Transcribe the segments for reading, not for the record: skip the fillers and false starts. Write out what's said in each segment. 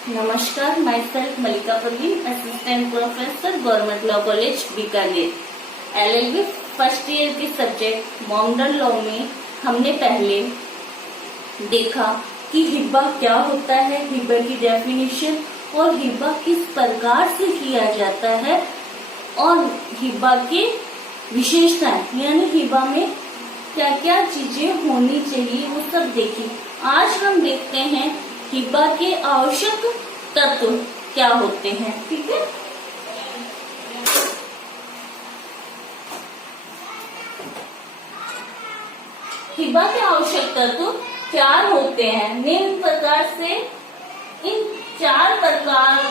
नमस्कार, myself Malika Parveen, assistant professor, government law college Bikaner. LLB first year के subject modern law में हमने पहले देखा कि हिब्बा क्या होता है, हिब्बा की डेफिनेशन और हिब्बा किस प्रकार से किया जाता है और हिब्बा की विशेषताएं यानी हिब्बा में क्या क्या चीजें होनी चाहिए वो सब देखी। आज हम देखते हैं हिब्बा के आवश्यक तत्व क्या होते हैं। ठीक है, हिब्बा के आवश्यक तत्व 4 होते हैं। निम्न प्रकार से इन 4 प्रकार,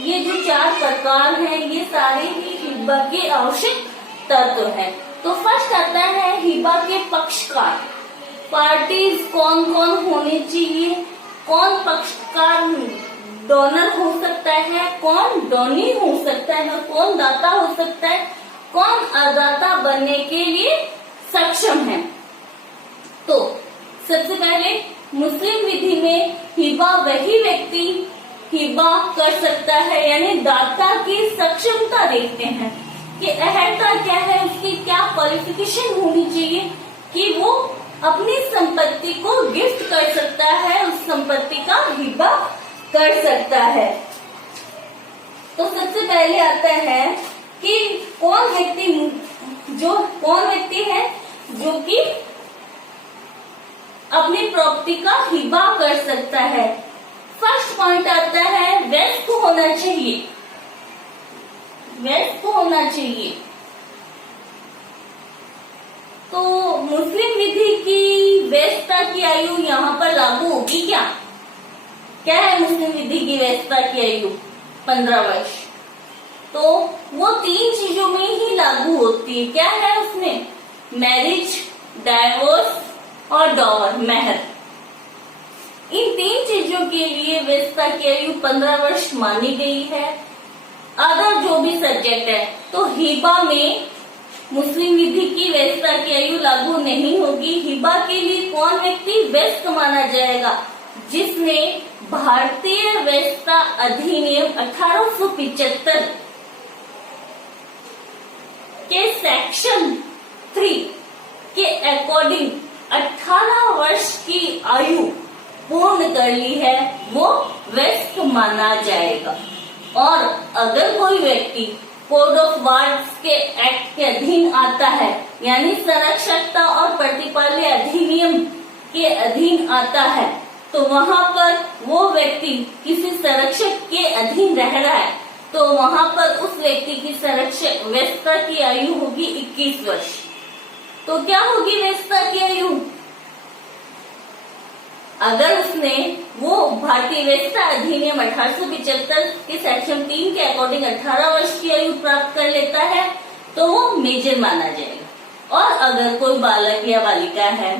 ये जो 4 प्रकार हैं ये सारे ही हिब्बा के आवश्यक तत्व हैं। तो फर्स्ट आता है हिब्बा के पक्षकार। पार्टीज कौन कौन होने चाहिए, कौन पक्षकार डोनर हो सकता है, कौन डोनी हो सकता है, कौन दाता हो सकता है, कौन अदाता बनने के लिए सक्षम है। तो सबसे पहले मुस्लिम विधि में हिब्बा वही व्यक्ति हिब्बा कर सकता है यानी दाता की सक्षमता देखते हैं कि अहर्ता क्या है, उसकी क्या क्वालिफिकेशन होनी चाहिए कि वो अपनी संपत्ति को गिफ्ट कर सकता है, उस संपत्ति का हिब्बा कर सकता है। तो सबसे पहले आता है कि कौन व्यक्ति है जो कि अपनी प्रॉपर्टी का हिब्बा कर सकता है। फर्स्ट पॉइंट आता है वयस्क होना चाहिए, वयस्क होना चाहिए। तो मुस्लिम विधि की वयस्कता की आयु यहाँ पर लागू होगी क्या? क्या है मुस्लिम विधि की वयस्कता की आयु? 15 वर्ष। तो वो 3 चीजों में ही लागू होती है। क्या है उसमें? मैरिज, डाइवोर्स और डॉवर, मेहर। इन 3 चीजों के लिए वयस्कता की आयु 15 वर्ष मानी गई है। अदर जो भी सब्जेक्ट है तो हिब्बा में मुस्लिम विधि की वयस्कता की आयु लागू नहीं होगी। हिब्बा के लिए कौन व्यक्ति वयस्क माना जाएगा? जिसने भारतीय वयस्कता अधिनियम 1875 के सेक्शन 3 के अकॉर्डिंग 18 वर्ष की आयु पूर्ण कर ली है, वो वयस्क माना जाएगा। और अगर कोई व्यक्ति कोड ऑफ वार्ड्स के एक्ट के अधीन आता है यानी संरक्षकता और प्रतिपाल्य अधिनियम के अधीन आता है तो वहां पर वो व्यक्ति किसी संरक्षक के अधीन रह रहा है तो वहां पर उस व्यक्ति की संरक्षक वयस्कता की आयु होगी 21 वर्ष। तो क्या होगी वयस्कता की आयु? अगर उसने वो भारतीय वयस्कता अधिनियम 1875 के सेक्शन 3 के अकॉर्डिंग 18 वर्ष की आयु प्राप्त कर लेता है तो वो मेजर माना जाएगा। और अगर कोई बालक या बालिका है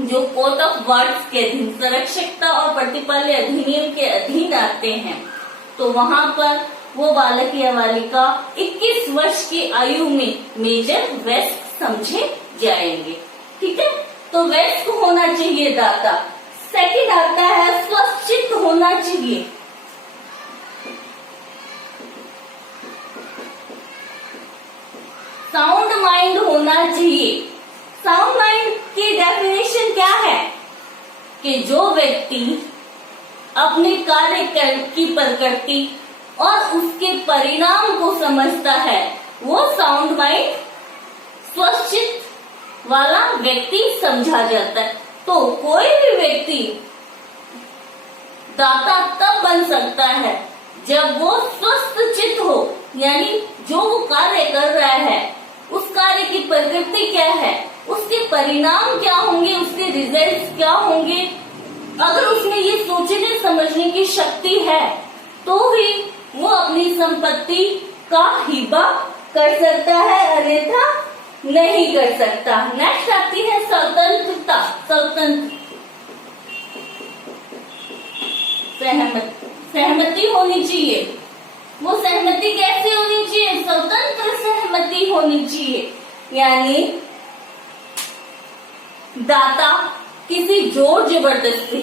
जो कोर्ट ऑफ वार्ड्स के अधीन संरक्षकता और प्रतिपाल्य अधिनियम के अधीन आते हैं तो वहां पर वो बालक या बालिका 21 वर्ष की आयु में मेजर वयस्क समझे जाएंगे। ठीक है, तो वयस्क होना चाहिए दाता। सेकंड आता है स्वस्थचित्त होना चाहिए। साउंड माइंड होना चाहिए। साउंड माइंड की डेफिनेशन क्या है? कि जो व्यक्ति अपने कार्य की प्रकृति और उसके परिणाम को समझता है वो साउंड माइंड स्वस्थचित्त वाला व्यक्ति समझा जाता है। तो कोई भी व्यक्ति दाता तब बन सकता है जब वो स्वस्थ चित्त हो, यानी जो वो कार्य कर रहा है उस कार्य की प्रकृति क्या है, उसके परिणाम क्या होंगे, उसके रिजल्ट्स क्या होंगे। अगर उसमें ये सोचने समझने की शक्ति है तो ही वो अपनी संपत्ति का हिब्बा कर सकता है, अन्यथा नहीं कर सकता। नेक्स्ट आती है स्वतंत्रता। सहमति होनी चाहिए। वो सहमति कैसे होनी चाहिए? स्वतंत्र सहमति होनी चाहिए, यानी दाता किसी जोर जबरदस्ती,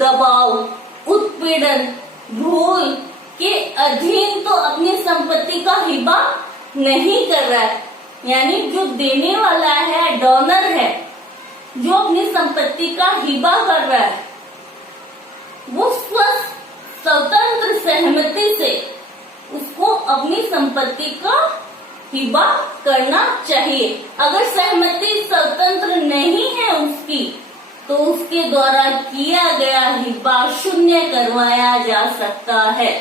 दबाव, उत्पीड़न रूल के अधीन तो अपनी संपत्ति का हिबा नहीं कर रहा है। यानी जो देने वाला है, डोनर है, जो अपनी संपत्ति का हिबा कर रहा है, वो स्वतंत्र सहमति से उसको अपनी संपत्ति का हिबा करना चाहिए। अगर सहमति स्वतंत्र नहीं है उसकी, तो उसके द्वारा किया गया हिबा शून्य करवाया जा सकता है।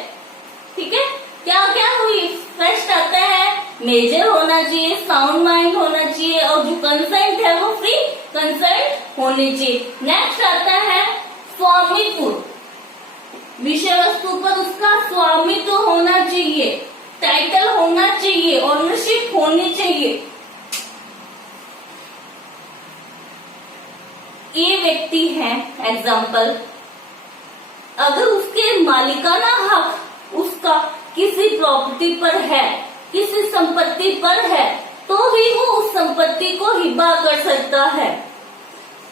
ठीक है, क्या क्या हुई? फर्स्ट आता है मेजर होना चाहिए, साउंड माइंड होना चाहिए, और जो कंसेंट है वो फ्री कंसेंट होनी चाहिए। नेक्स्ट आता है स्वामित्व, विषय वस्तु पर उसका स्वामित्व होना चाहिए, टाइटल होना चाहिए, ओनरशिप होनी चाहिए। ये व्यक्ति है एग्जाम्पल, अगर उसके मालिकाना हक उसका किसी प्रॉपर्टी पर है, किसी संपत्ति पर है, तो ही वो उस संपत्ति को हिबा कर सकता है।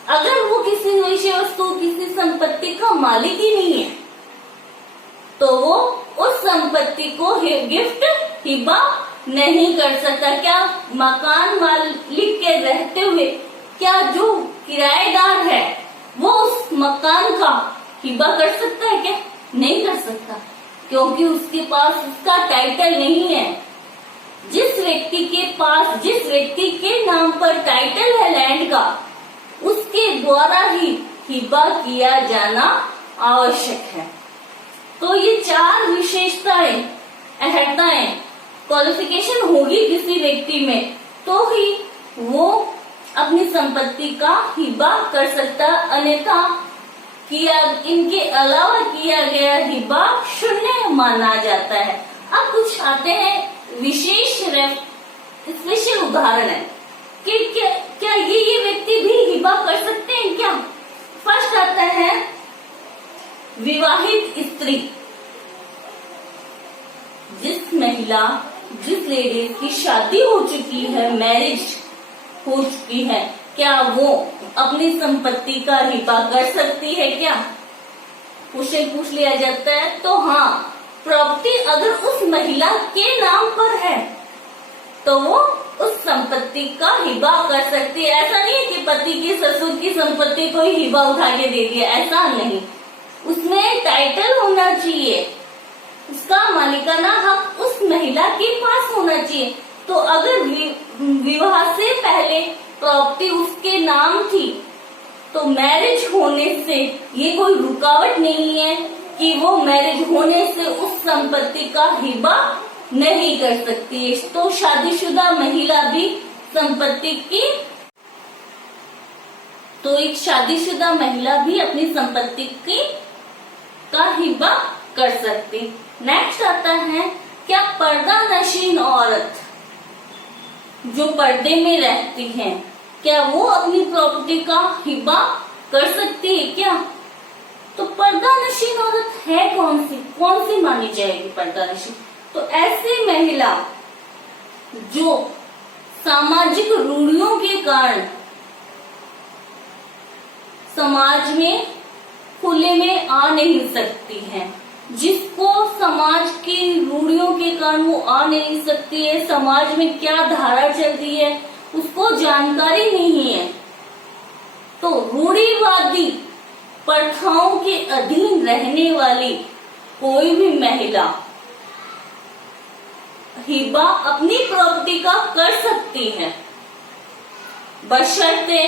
अगर वो किसी विषय वस्तु, किसी संपत्ति का मालिक ही नहीं है, तो वो उस संपत्ति को गिफ्ट हिबा नहीं कर सकता। क्या मकान मालिक के रहते हुए क्या जो किराएदार है वो उस मकान का हिबा कर सकता है? क्या नहीं कर सकता, क्योंकि उसके पास उसका टाइटल नहीं है। जिस व्यक्ति के पास, जिस व्यक्ति के नाम पर टाइटल है लैंड का, उसके द्वारा ही हिबा किया जाना आवश्यक है। तो ये चार विशेषताएं, अहर्ताएं, क्वालिफिकेशन होगी किसी व्यक्ति में, तो ही वो अपनी संपत्ति का हिबा कर सकता, अन्यथा किया इनके अलावा किया गया हिबा शून्य माना जाता है। अब कुछ आते हैं विशेष स्पेशल उदाहरण है कि क्या ये व्यक्ति भी हिबा कर सकते हैं क्या? फर्स्ट आता है विवाहित स्त्री। जिस महिला, जिस लेडीज की शादी हो चुकी है, मैरिज हो चुकी है, क्या वो अपनी संपत्ति का हिबा कर सकती है? क्या क्वेश्चन पूछ लिया जाता है। तो हाँ, प्रॉपर्टी अगर उस महिला के नाम पर है तो वो उस संपत्ति का हिबा कर सकती है। ऐसा नहीं है कि पति की, ससुर की संपत्ति को ही हिबा उठा के दे दिया, ऐसा नहीं। उसमें टाइटल होना चाहिए, उसका मालिकाना हक उस महिला के पास होना चाहिए। तो अगर विवाह से पहले प्रॉपर्टी उसके नाम थी, तो मैरिज होने से ये कोई रुकावट नहीं है कि वो मैरिज होने से उस संपत्ति का हिबा नहीं कर सकती है। तो शादीशुदा महिला भी संपत्ति की, तो एक शादीशुदा महिला भी अपनी संपत्ति की का हिबा कर सकती। नेक्स्ट आता है क्या पर्दानशीन औरत जो पर्दे में रहती है, क्या वो अपनी प्रॉपर्टी का हिबा कर सकती है? क्या तो पर्दानशीन औरत है कौन सी मानी जाएगी पर्दानशीन? तो ऐसी महिला जो सामाजिक रूढ़ियों के कारण समाज में खुले में आ नहीं सकती है, जिसको समाज की रूढ़ियों के कारण वो आ नहीं सकती है, समाज में क्या धारा चल रही है उसको जानकारी नहीं है, तो रूढ़िवादी प्रथाओं के अधीन रहने वाली कोई भी महिला हिबा अपनी प्रॉपर्टी का कर सकती है, बशर्ते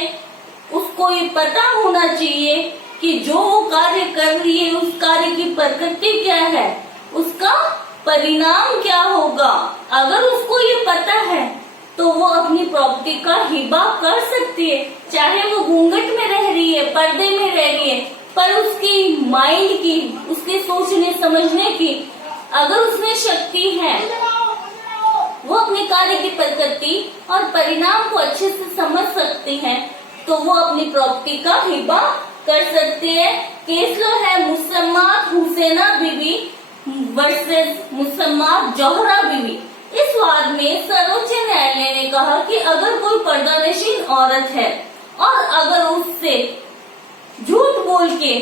उसको ये पता होना चाहिए कि जो वो कार्य कर रही है उस कार्य की प्रकृति क्या है, उसका परिणाम क्या होगा। अगर उसको ये पता है तो वो अपनी प्रॉपर्टी का हिबा कर सकती है, चाहे वो घूंघट में रह रही है, पर्दे में रह रही है, पर उसकी माइंड की, उसके सोचने समझने की अगर उसमें शक्ति है, वो अपने कार्य की प्रकृति और परिणाम को अच्छे से समझ सकती है, तो वो अपनी प्रॉपर्टी का हिबा कर सकती है। केस लो है मुसम्मात हुसैना बीबी वर्सेस मुसम्मात जौहरा बीबी। इस वाद में सर्वोच्च न्यायालय ने कहा कि अगर कोई पर्दानशीन औरत है और अगर उससे झूठ बोल के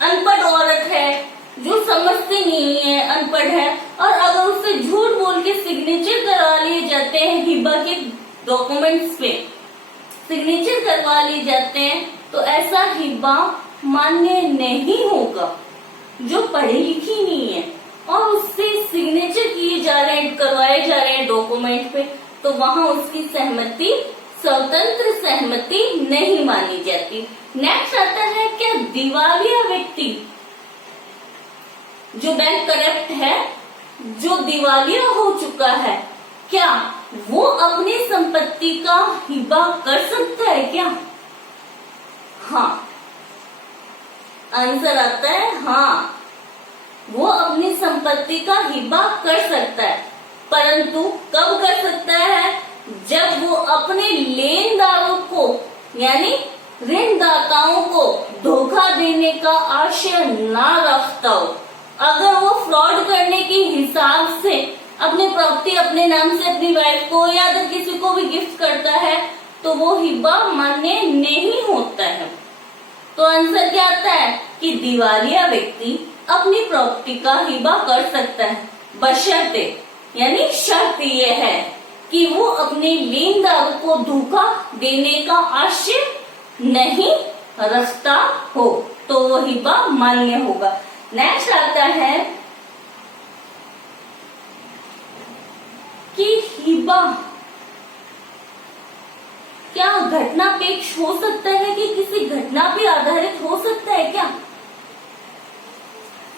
अनपढ़ औरत है जो समझती नहीं है, अनपढ़ है, और अगर उससे झूठ बोल के सिग्नेचर करवा लिए जाते हैं, हिबा के डॉक्यूमेंट्स पे सिग्नेचर करवा लिए जाते हैं, तो ऐसा हिबा मान्य नहीं होगा। जो पढ़ी लिखी नहीं है और उससे सिग्नेचर किए जा रहे हैं, करवाए जा रहे हैं डॉक्यूमेंट पे, तो वहां उसकी सहमति स्वतंत्र सहमति नहीं मानी जाती। नेक्स्ट आता है, क्या दिवालिया व्यक्ति जो बैंक करप्ट है, जो दिवालिया हो चुका है, क्या वो अपनी संपत्ति का हिबा कर सकता है क्या? हाँ, आंसर आता है हाँ, वो अपनी संपत्ति का हिबा कर सकता है, परंतु कब कर सकता है? जब वो अपने लेनदारों को यानी ऋणदाताओं को धोखा देने का आशय ना रखता हो। अगर वो फ्रॉड करने के हिसाब से अपनी प्रॉपर्टी अपने नाम से अपनी वाइफ को या अगर किसी को भी गिफ्ट करता है, तो वो हिबा मान्य नहीं होता है। तो आंसर क्या आता है कि दिवालिया व्यक्ति अपनी प्रॉपर्टी का हिबा कर सकता है, बशर्ते यानी शर्त ये है कि वो अपने लेनदारों को धोखा देने का आशय नहीं रखता हो, तो वो हिबा मान्य होगा। नेक्स्ट आता है कि हिबा क्या घटनापेक्ष हो सकता है, कि किसी घटना पे आधारित हो सकता है क्या?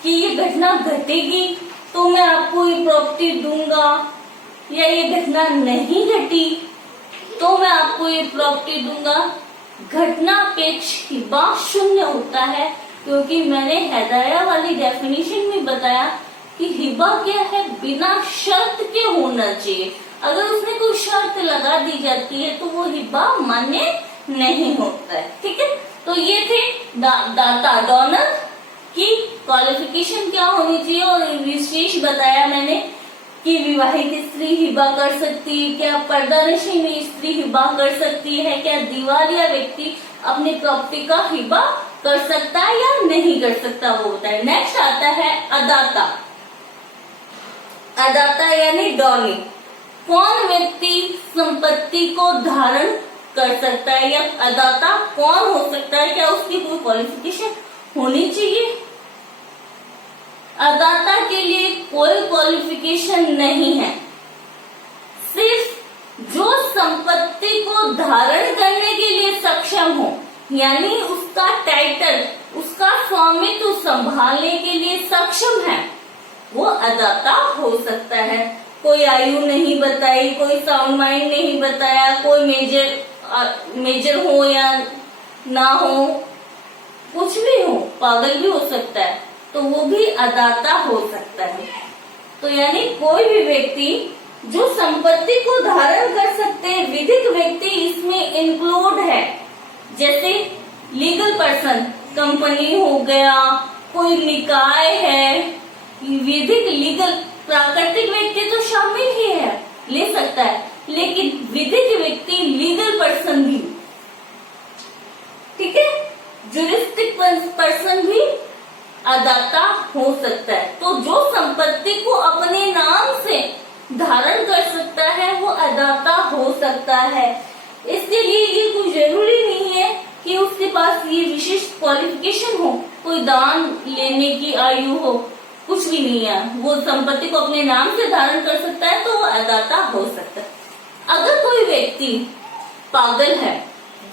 कि ये घटना घटेगी तो मैं आपको ये प्रॉपर्टी दूंगा, या ये घटना नहीं घटी तो मैं आपको ये प्रॉपर्टी दूंगा। घटनापेक्ष हिबा शून्य होता है, क्योंकि मैंने हैदाया वाली डेफिनेशन में बताया कि हिबा क्या है, बिना शर्त के होना चाहिए। अगर उसमें कोई शर्त लगा दी जाती है तो वो हिबा मान्य नहीं होता है। ठीक है, तो ये थे दाता डोनर की क्वालिफिकेशन क्या होनी चाहिए, और विशेष बताया मैंने कि विवाहित स्त्री हिबा कर सकती है क्या, पर्दानशी में स्त्री हिबा कर सकती है क्या, दिवालिया व्यक्ति अपनी प्रॉपर्टी का हिबा कर सकता है या नहीं कर सकता, वो होता है। नेक्स्ट आता है अदाता। अदाता यानी डॉनी। कौन व्यक्ति संपत्ति को धारण कर सकता है, या अदाता कौन हो सकता है, क्या उसकी कोई क्वालिफिकेशन होनी चाहिए? अदाता के लिए कोई क्वालिफिकेशन नहीं है, सिर्फ जो संपत्ति को धारण करने के लिए सक्षम हो, यानी उसका टाइटल, उसका स्वामित्व संभालने के लिए सक्षम है, वो अदाता हो सकता है। कोई आयु नहीं बताई, कोई साउंड माइंड नहीं बताया, कोई मेजर हो या ना हो, कुछ भी हो, पागल भी हो सकता है, तो वो भी अदाता हो सकता है। तो यानी कोई भी व्यक्ति जो संपत्ति को धारण कर सकते हैं, विधिक व्यक्ति इसमें इंक्लूड है, जैसे लीगल पर्सन, कंपनी हो गया, कोई निकाय है, विधिक लीगल प्राकृतिक व्यक्ति तो शामिल ही है, ले सकता है, लेकिन विधिक व्यक्ति लीगल पर्सन भी, ठीक है, जुरिस्टिक पर्सन भी अदाता हो सकता है। तो जो संपत्ति को अपने नाम से धारण कर सकता है वो अदाता हो सकता है। इसके लिए ये कोई जरूरी नहीं है कि उसके पास ये विशिष्ट क्वालिफिकेशन हो, कोई दान लेने की आयु हो, कुछ भी नहीं है, वो संपत्ति को अपने नाम से धारण कर सकता है तो वो अदाता हो सकता है। अगर कोई व्यक्ति पागल है,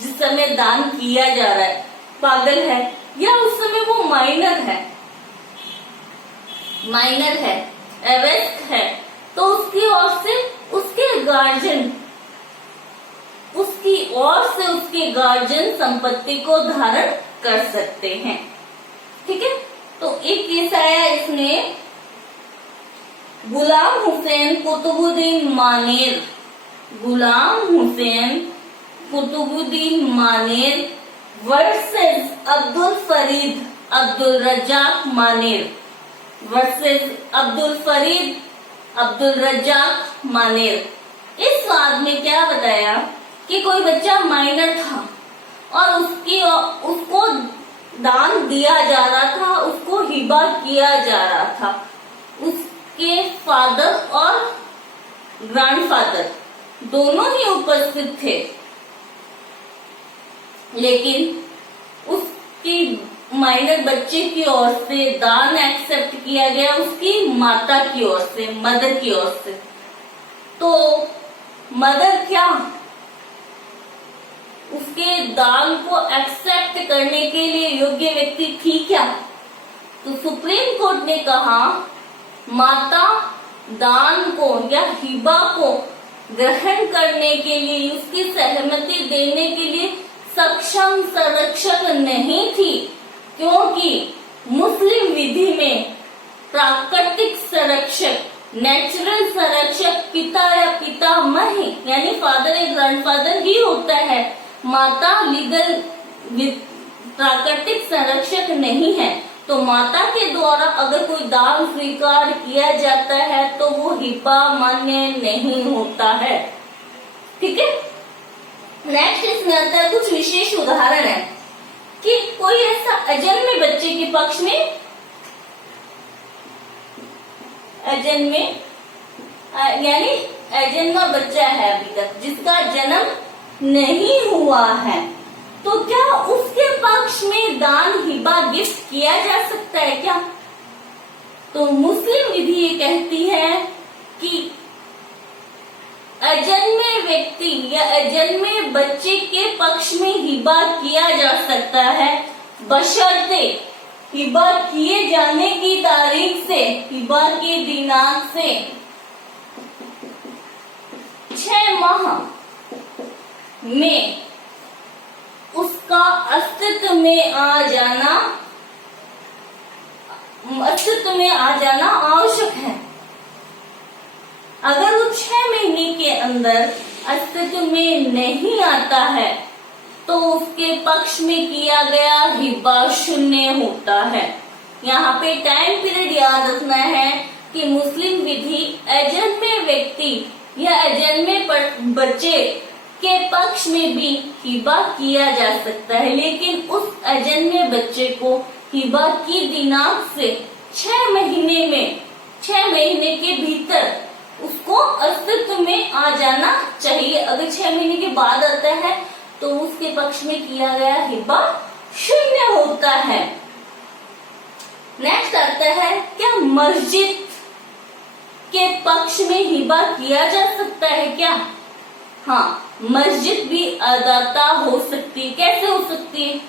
जिस समय दान किया जा रहा है पागल है, या उस समय वो माइनर है, अवस्थ है, तो उसकी ओर से उसके गार्जियन संपत्ति को धारण कर सकते हैं। ठीक है, तो एक केस आया इसमें गुलाम हुसैन कुतुबुद्दीन मानेर वर्सेस अब्दुल फरीद अब्दुल रज्जाक मानेर। इस वाद में क्या बताया कि कोई बच्चा माइनर था और उसको दान दिया जा रहा था, उसको हिबा किया जा रहा था। उसके फादर और ग्रैंडफादर दोनों ही उपस्थित थे, लेकिन उसकी माइनर बच्चे की ओर से दान एक्सेप्ट किया गया उसकी माता की ओर से, मदर की ओर से। तो मदर क्या उसके दान को एक्सेप्ट करने के लिए योग्य व्यक्ति थी क्या? तो सुप्रीम कोर्ट ने कहा माता दान को या हिबा को ग्रहण करने के लिए, उसकी सहमति देने के लिए सक्षम संरक्षक नहीं थी, क्योंकि मुस्लिम विधि में प्राकृतिक संरक्षक, नेचुरल संरक्षक पिता या पितामह यानी फादर या ग्रैंडफादर ही होता है। माता लीगल प्राकृतिक संरक्षक नहीं है। तो माता के द्वारा अगर कोई दान स्वीकार किया जाता है तो वो हिबा मान्य नहीं होता है। ठीक है, नेक्स्ट इसमें आता है कुछ विशेष उदाहरण है कि कोई ऐसा अजन्मे बच्चे के पक्ष में, अजन्मे यानी अजन्मा बच्चा है अभी तक जिसका जन्म नहीं हुआ है, तो क्या उसके पक्ष में दान हिबा गिफ्ट किया जा सकता है क्या? तो मुस्लिम विधि ये कहती है कि अजन्मे व्यक्ति या अजन्मे बच्चे के पक्ष में हिबा किया जा सकता है, बशर्ते हिबा किए जाने की तारीख से, हिबा के दिनांक से 6 माह में उसका अस्तित्व में आ जाना आवश्यक है। अगर वो 6 महीने के अंदर अस्तित्व में नहीं आता है तो उसके पक्ष में किया गया हिबा शून्य होता है। यहाँ पे टाइम पीरियड याद रखना है कि मुस्लिम विधि अजन्मे व्यक्ति या अजन्मे बच्चे के पक्ष में भी हिबा किया जा सकता है, लेकिन उस अजन्मे बच्चे को हिबा की दिनांक से 6 महीने के भीतर उसको अस्तित्व में आ जाना चाहिए। अगर 6 महीने के बाद आता है तो उसके पक्ष में किया गया हिबा शून्य होता है। नेक्स्ट आता है, क्या मस्जिद के पक्ष में हिबा किया जा सकता है क्या? हाँ, मस्जिद भी अदाता हो सकती है। कैसे हो सकती है?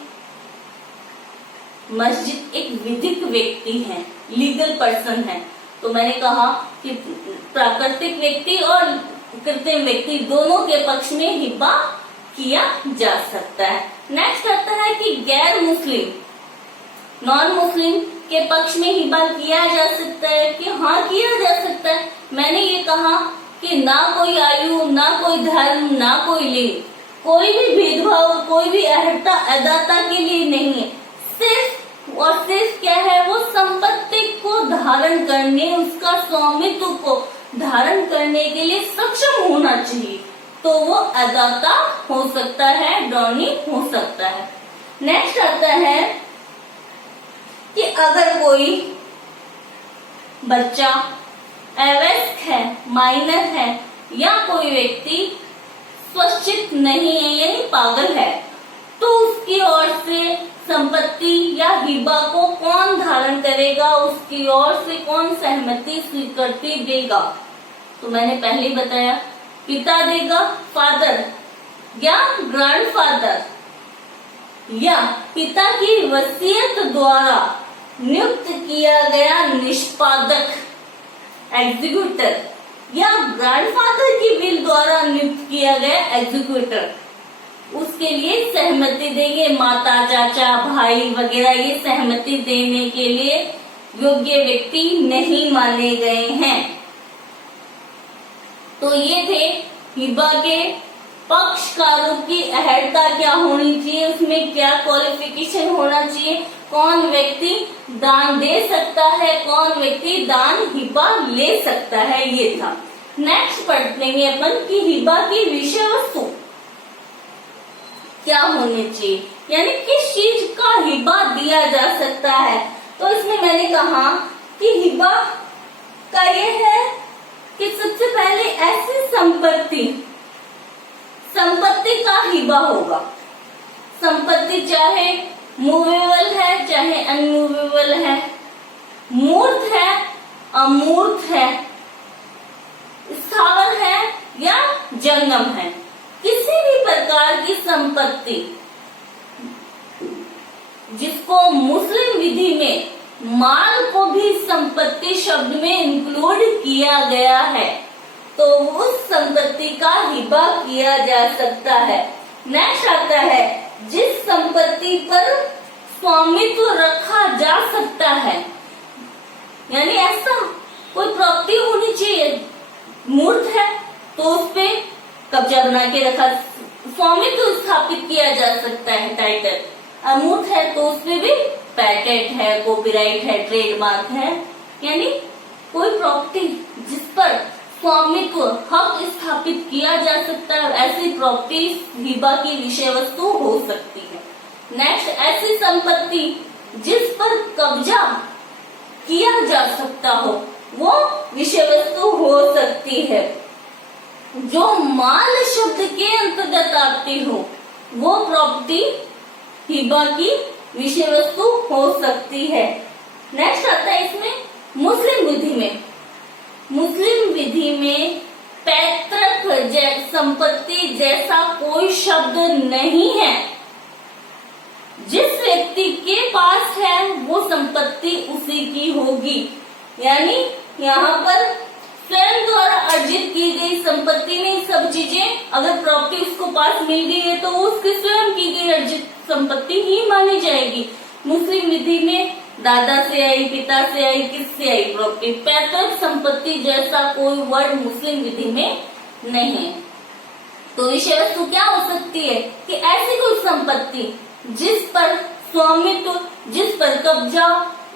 मस्जिद एक विधिक व्यक्ति है, लीगल पर्सन है। तो मैंने कहा कि प्राकृतिक व्यक्ति और कृत्रिम व्यक्ति दोनों के पक्ष में हिबा किया जा सकता है। नेक्स्ट आता है कि गैर मुस्लिम, नॉन मुस्लिम के पक्ष में हिबा किया जा सकता है कि हाँ किया जा सकता है। मैंने ये कहा कि ना कोई आयु, ना कोई धर्म, ना कोई लिंग, कोई भी भेदभाव, कोई भी अहर्ता अदाता के लिए नहीं है। सिर्फ और सिर्फ क्या है, वो संपत्ति को धारण करने, उसका स्वामित्व को धारण करने के लिए सक्षम होना चाहिए, तो वो अदाता हो सकता है, डॉनी हो सकता है। नेक्स्ट आता है कि अगर कोई बच्चा अवयस्क है, माइनर है, या कोई व्यक्ति स्वच्छित नहीं है यानी पागल है, तो उसकी ओर से संपत्ति या हिबा को कौन धारण करेगा, उसकी ओर से कौन सहमति स्वीकृति देगा? तो मैंने पहले बताया पिता देगा, फादर या ग्रैंडफादर, या पिता की वसीयत द्वारा नियुक्त किया गया निष्पादक एग्जीक्यूटर, या ग्रैंडफादर की विल द्वारा नियुक्त किया गया एग्जीक्यूटर, उसके लिए सहमति देंगे। माता, चाचा, भाई वगैरह ये सहमति देने के लिए योग्य व्यक्ति नहीं माने गए हैं। तो ये थे हिबा के पक्षकारों की अहर्ता क्या होनी चाहिए, उसमें क्या क्वालिफिकेशन होना चाहिए, कौन व्यक्ति दान दे सकता है, कौन व्यक्ति दान हिबा ले सकता है, ये था। नेक्स्ट पढ़ेंगे अपन कि हिबा की विषय वस्तु क्या होनी चाहिए। यानी किस चीज का हिबा दिया जा सकता है। तो इसमें मैंने कहा कि हिबा का ये है कि सबसे पहले ऐसी संपत्ति का हिबा होगा। संपत्ति चाहे मूवेबल है चाहे अनमूवेबल है, मूर्त है अमूर्त है, स्थावर है या जंगम है, किसी भी प्रकार की संपत्ति जिसको मुस्लिम विधि में माल को भी संपत्ति शब्द में इंक्लूड किया गया है, तो उस संपत्ति का हिबा किया जा सकता है। नेक्स्ट आता है जिस संपत्ति पर स्वामित्व रखा जा सकता है, यानी ऐसा कोई प्रॉपर्टी होनी चाहिए। मूर्त है तो उस पे कब्जा बना के रखा, स्वामित्व स्थापित किया जा सकता है, टाइटल। अमूर्त है तो उस पे भी पेटेंट है, कॉपीराइट है, ट्रेडमार्क है, यानी कोई प्रॉपर्टी जिस पर स्वामित्व हक स्थापित किया जा सकता है, ऐसी प्रॉपर्टी हिबा की विषय वस्तु हो सकती है। नेक्स्ट, ऐसी संपत्ति जिस पर कब्जा किया जा सकता हो वो विषय वस्तु हो सकती है। जो माल शब्द के अंतर्गत आती हो वो प्रॉपर्टी हिबा की विषय वस्तु हो सकती है। नेक्स्ट आता है इसमें मुस्लिम विधि में पैतृक संपत्ति जैसा कोई शब्द नहीं है। जिस व्यक्ति के पास है वो संपत्ति उसी की होगी, यानी यहाँ पर स्वयं द्वारा अर्जित की गई संपत्ति में सब चीजें, अगर प्रॉपर्टी उसको पास मिल गई है तो उसकी स्वयं की गई अर्जित संपत्ति ही मानी जाएगी। मुस्लिम विधि में दादा से आई, पिता से आई, किससे आई प्रॉपर्टी। पैतृक संपत्ति जैसा कोई वर्ड मुस्लिम विधि में नहीं है। तो विषय वस्तु क्या हो सकती है कि ऐसी कोई संपत्ति जिस पर स्वामित्व, जिस पर कब्जा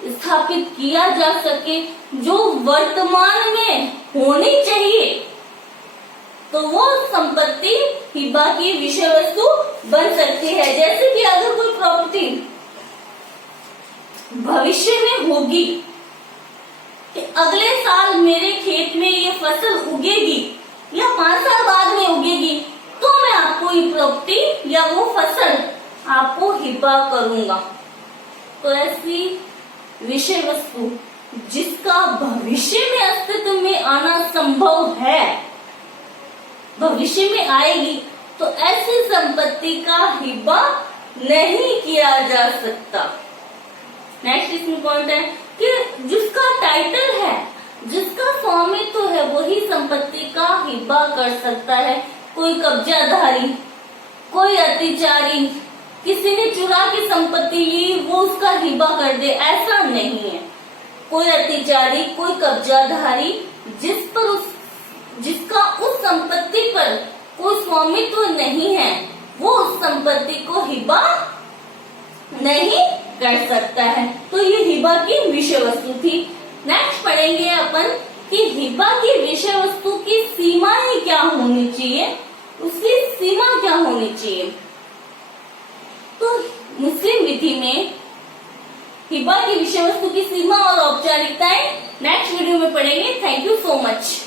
स्थापित किया जा सके, जो वर्तमान में होनी चाहिए, तो वो संपत्ति हिबा की विषय वस्तु बन सकती है। जैसे कि अगर कोई प्रॉपर्टी भविष्य में होगी कि अगले साल मेरे खेत में ये फसल उगेगी या 5 साल बाद में उगेगी, तो मैं आपको ये प्रॉपर्टी या वो फसल आपको हिबा करूंगा। तो ऐसी विषय वस्तु जिसका भविष्य में अस्तित्व में आना संभव है, भविष्य में आएगी, तो ऐसी संपत्ति का हिबा नहीं किया जा सकता। नेक्स्ट इसमें पॉइंट है कि जिसका टाइटल है, जिसका स्वामित्व है, वही संपत्ति का हिबा कर सकता है। कोई कब्जाधारी, कोई अत्याचारी, किसी ने चुरा के संपत्ति ली वो उसका हिबा कर दे, ऐसा नहीं है। कोई अत्याचारी, कोई कब्जाधारी जिसका उस संपत्ति पर कोई स्वामित्व नहीं है, वो उस संपत्ति को हिबा नहीं कर सकता है। तो ये हिबा की विषय वस्तु थी। नेक्स्ट पढ़ेंगे अपन कि हिबा की विषय वस्तु की सीमाएं क्या होनी चाहिए, उसकी सीमा क्या होनी चाहिए। तो मुस्लिम विधि में हिबा की विषय वस्तु की सीमा और औपचारिकताएं नेक्स्ट वीडियो में पढ़ेंगे। Thank you so much.